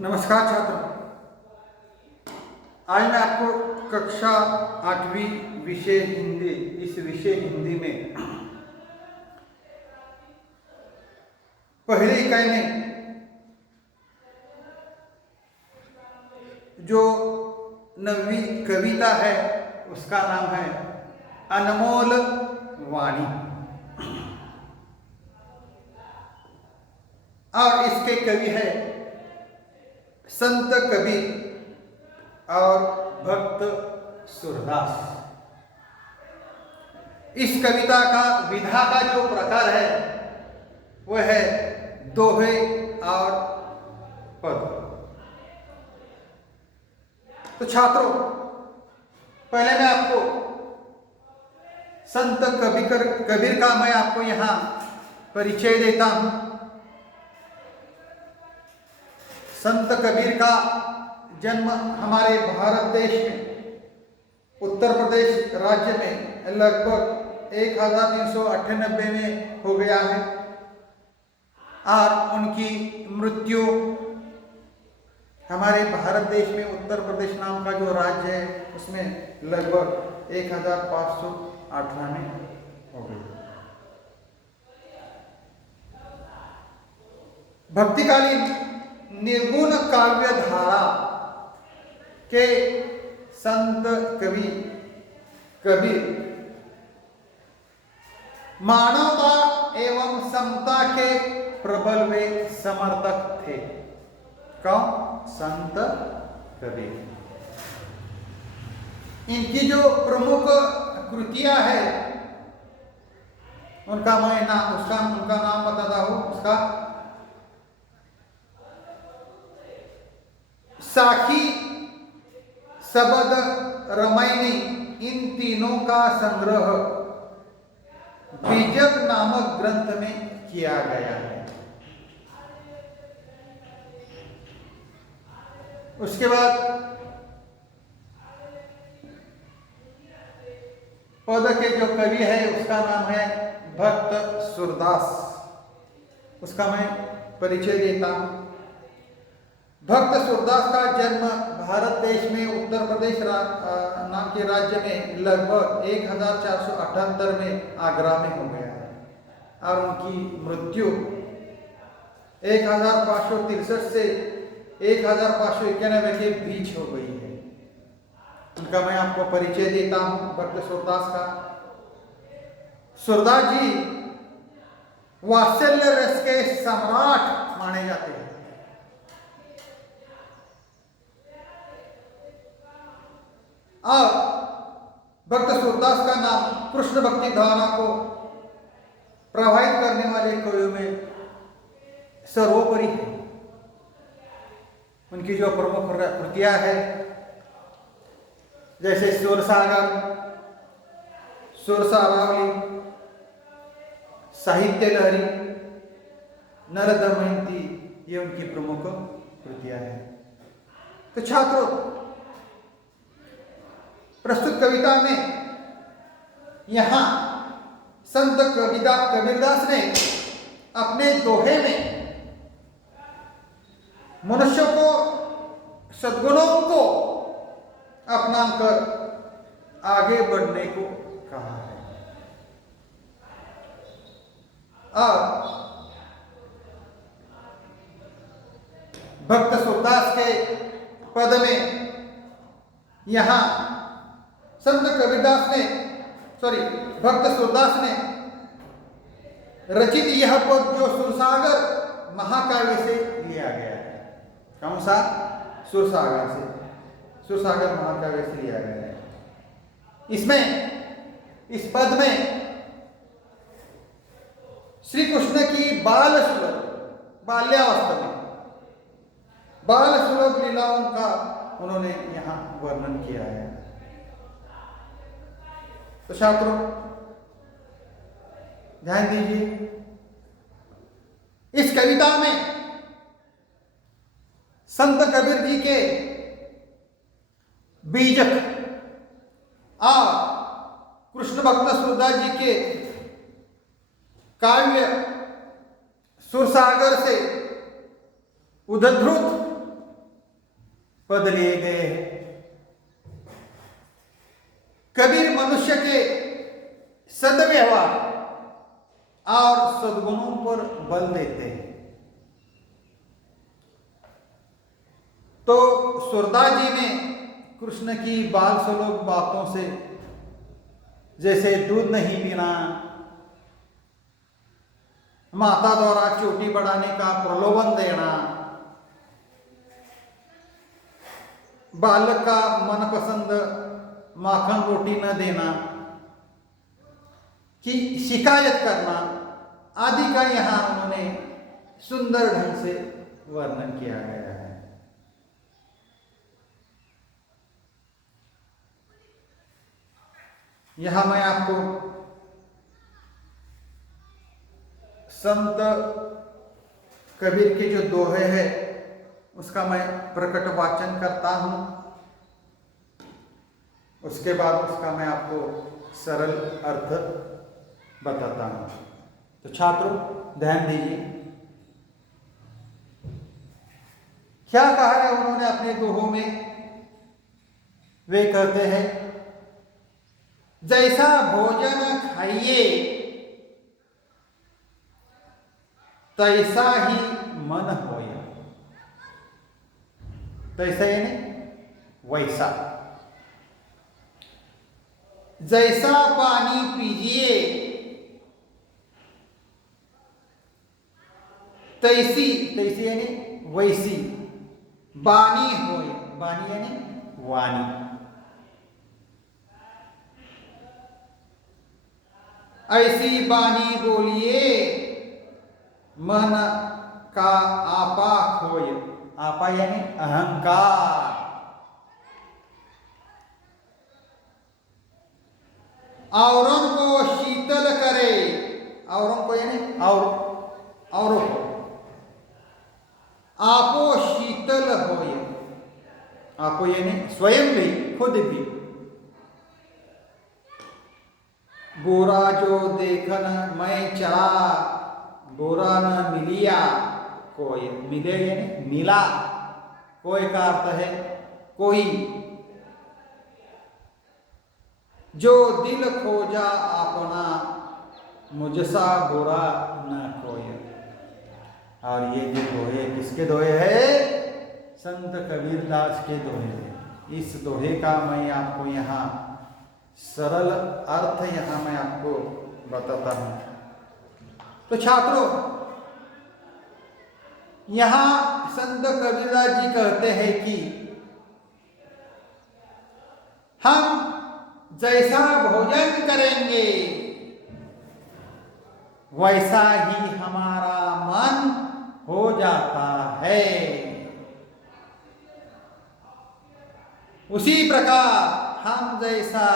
नमस्कार छात्र। आज मैं आपको कक्षा 8वीं विषय हिंदी, इस विषय हिंदी में पहली इकाई में जो 9वीं कविता है उसका नाम है अनमोल वाणी और इसके कवि है संत कबीर और भक्त सूरदास। इस कविता का विधा का जो प्रकार है वह है दोहे और पद। तो छात्रों, पहले मैं आपको संत कबीर का मैं आपको यहां परिचय देता हूं। संत कबीर का जन्म हमारे भारत देश में उत्तर प्रदेश राज्य में लगभग 1398 में हो गया है और उनकी मृत्यु हमारे भारत देश में उत्तर प्रदेश नाम का जो राज्य है उसमें लगभग 1518 में हो गई। भक्तिकालीन निर्गुण काव्य धारा के संत कवि कबीर मानवता एवं समता के प्रबल वे समर्थक थे। कौन? संत कबीर। इनकी जो प्रमुख कृतियां है उनका नाम बताता हूं। उसका साखी, शबद, रमैनी, इन तीनों का संग्रह बीजक नामक ग्रंथ में किया गया है। उसके बाद पद के जो कवि है उसका नाम है भक्त सूरदास। उसका मैं परिचय देता हूं। भक्त सूरदास का जन्म भारत देश में उत्तर प्रदेश नाम के राज्य में लगभग 1478 में आगरा में हो गया है और उनकी मृत्यु 1563 से 1591 के बीच हो गई है। उनका मैं आपको परिचय देता हूं भक्त सूरदास का। सूरदास जी वात्सल्य रस के सम्राट माने जाते हैं। और भक्त सूरदास का नाम कृष्ण भक्ति धारा को प्रभावित करने वाले कवियों में सर्वोपरि है। उनकी जो प्रमुख कृतियां है जैसे सुरसागर, सुरसारावली, साहित्य लहरी, नर दमयंती, ये उनकी प्रमुख कृतियां हैं। तो छात्रों, प्रस्तुत कविता में यहां संत कबीरदास ने अपने दोहे में मनुष्य को सद्गुणों को अपनाकर आगे बढ़ने को कहा है। और भक्त सूरदास के पद में यहां भक्त सूरदास ने रचित यह पद जो सुरसागर महाकाव्य से लिया गया है। कौन सा? सुरसागर से, सुरसागर महाकाव्य से लिया गया है। इसमें, इस पद में श्री कृष्ण की बाल्यावस्था में बाल सुलभ लीलाओं का उन्होंने यहां वर्णन किया है। तो छात्रों ध्यान दीजिए, इस कविता में संत कबीर जी के बीजक और कृष्ण भक्त सूरदास जी के काव्य सुरसागर से उद्धृत पद लिए गए हैं। कबीर मनुष्य के सद्व्यवहार और सद्गुणों पर बल देते हैं। तो सूरदास जी ने कृष्ण की बाल सुलभ बातों से, जैसे दूध नहीं पीना, माता द्वारा चोटी बढ़ाने का प्रलोभन देना, बालक का मनपसंद माखन रोटी न देना, की शिकायत करना आदि का यहाँ उन्होंने सुंदर ढंग से वर्णन किया गया है। यहां मैं आपको संत कबीर के जो दोहे हैं उसका मैं प्रकट वाचन करता हूं, उसके बाद उसका मैं आपको सरल अर्थ बताता हूं। तो छात्रों ध्यान दीजिए, क्या कहा है उन्होंने अपने दोहों में। वे कहते हैं, जैसा भोजन खाइए तैसा ही मन होया। तैसा यानी वैसा। जैसा पानी पीजिए तैसी, तैसी यानी वैसी बानी होए। बानी यानी वाणी। ऐसी बानी बोलिए मन का आपा खोय। आपा यानी अहंकार। औरों को शीतल करे। औरों को यानी औरों को। आपो शीतल होय। आपो यानी स्वयं भी, खुद भी। बोरा जो देखन मैं चाह, बोरा न मिलिया कोई। मिले यानी मिला, कोई का अर्थ है कोई। जो दिल खोजा अपना, मुझसा बुरा न कोई। और ये जो दोहे किसके दोहे है? संत कबीरदास के दोहे हैं। इस दोहे का मैं आपको यहाँ सरल अर्थ यहाँ मैं आपको बताता हूं। तो छात्रों, यहां संत कबीरदास जी कहते हैं कि हम जैसा भोजन करेंगे वैसा ही हमारा मन हो जाता है। उसी प्रकार हम जैसा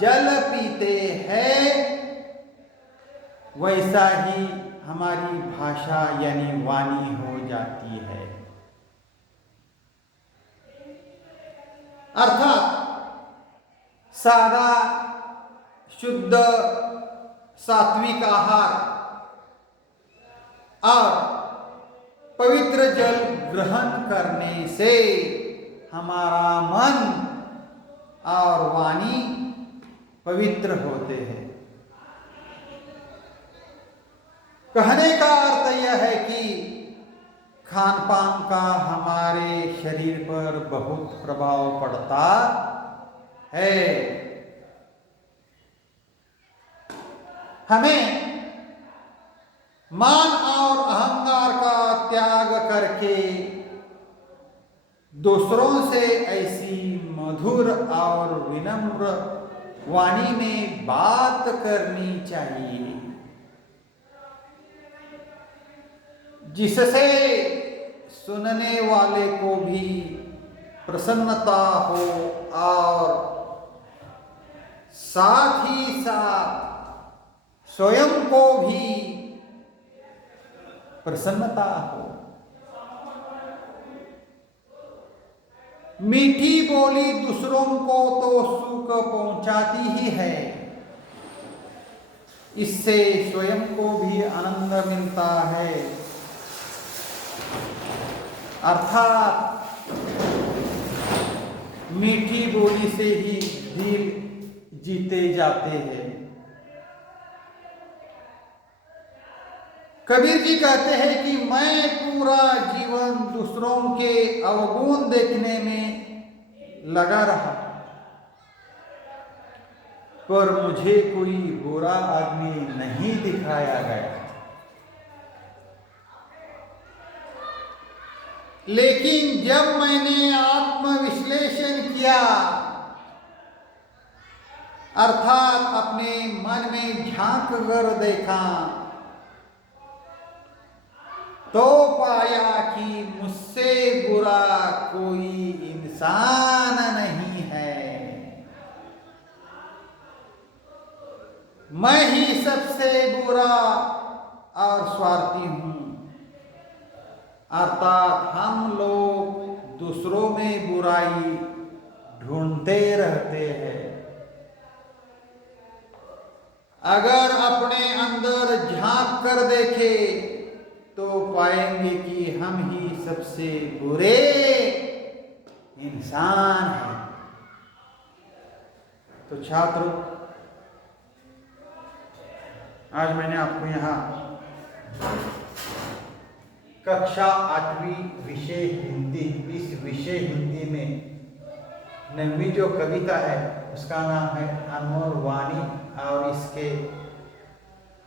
जल पीते हैं वैसा ही हमारी भाषा यानी वाणी हो जाती है। अर्थात सादा शुद्ध सात्विक आहार और पवित्र जल ग्रहण करने से हमारा मन और वाणी पवित्र होते हैं। कहने का अर्थ यह है कि खान पान का हमारे शरीर पर बहुत प्रभाव पड़ता है। हमें मान और अहंकार का त्याग करके दूसरों से ऐसी मधुर और विनम्र वाणी में बात करनी चाहिए जिससे सुनने वाले को भी प्रसन्नता हो और साथ ही साथ स्वयं को भी प्रसन्नता हो। मीठी बोली दूसरों को तो सुख पहुंचाती ही है, इससे स्वयं को भी आनंद मिलता है। अर्थात मीठी बोली से ही दिल जीते जाते हैं। कबीर जी कहते हैं कि मैं पूरा जीवन दूसरों के अवगुण देखने में लगा रहा, पर मुझे कोई बुरा आदमी नहीं दिखाया गया। लेकिन जब मैंने आत्मविश्लेषण किया, अर्थात अपने मन में झांक कर देखा, तो पाया कि मुझसे बुरा कोई इंसान नहीं है। मैं ही सबसे बुरा और स्वार्थी हूं। अर्थात हम लोग दूसरों में बुराई ढूंढते रहते हैं। अगर अपने अंदर झांक कर देखे तो पाएंगे कि हम ही सबसे बुरे इंसान हैं। तो छात्रों, आज मैंने आपको यहाँ कक्षा 8वीं विषय हिंदी, इस विषय हिंदी में 9वीं जो कविता है उसका नाम है अनमोल वाणी, और इसके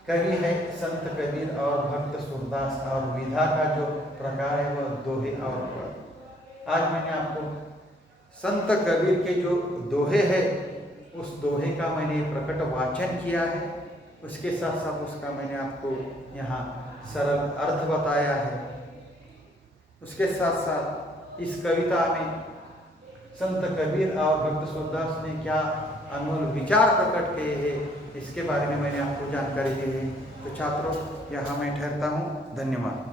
कवि है संत कबीर और भक्त सूरदास, और विधा का जो प्रकार है वह दोहे और पद। आज मैंने आपको संत कबीर के जो दोहे है उस दोहे का मैंने प्रकट वाचन किया है, उसके साथ साथ उसका मैंने आपको यहाँ सरल अर्थ बताया है। उसके साथ साथ इस कविता में संत कबीर और भक्त सूरदास ने क्या अनमोल विचार प्रकट किए हैं, इसके बारे में मैंने आपको जानकारी दी है। तो छात्रों, यहाँ मैं ठहरता हूँ। धन्यवाद।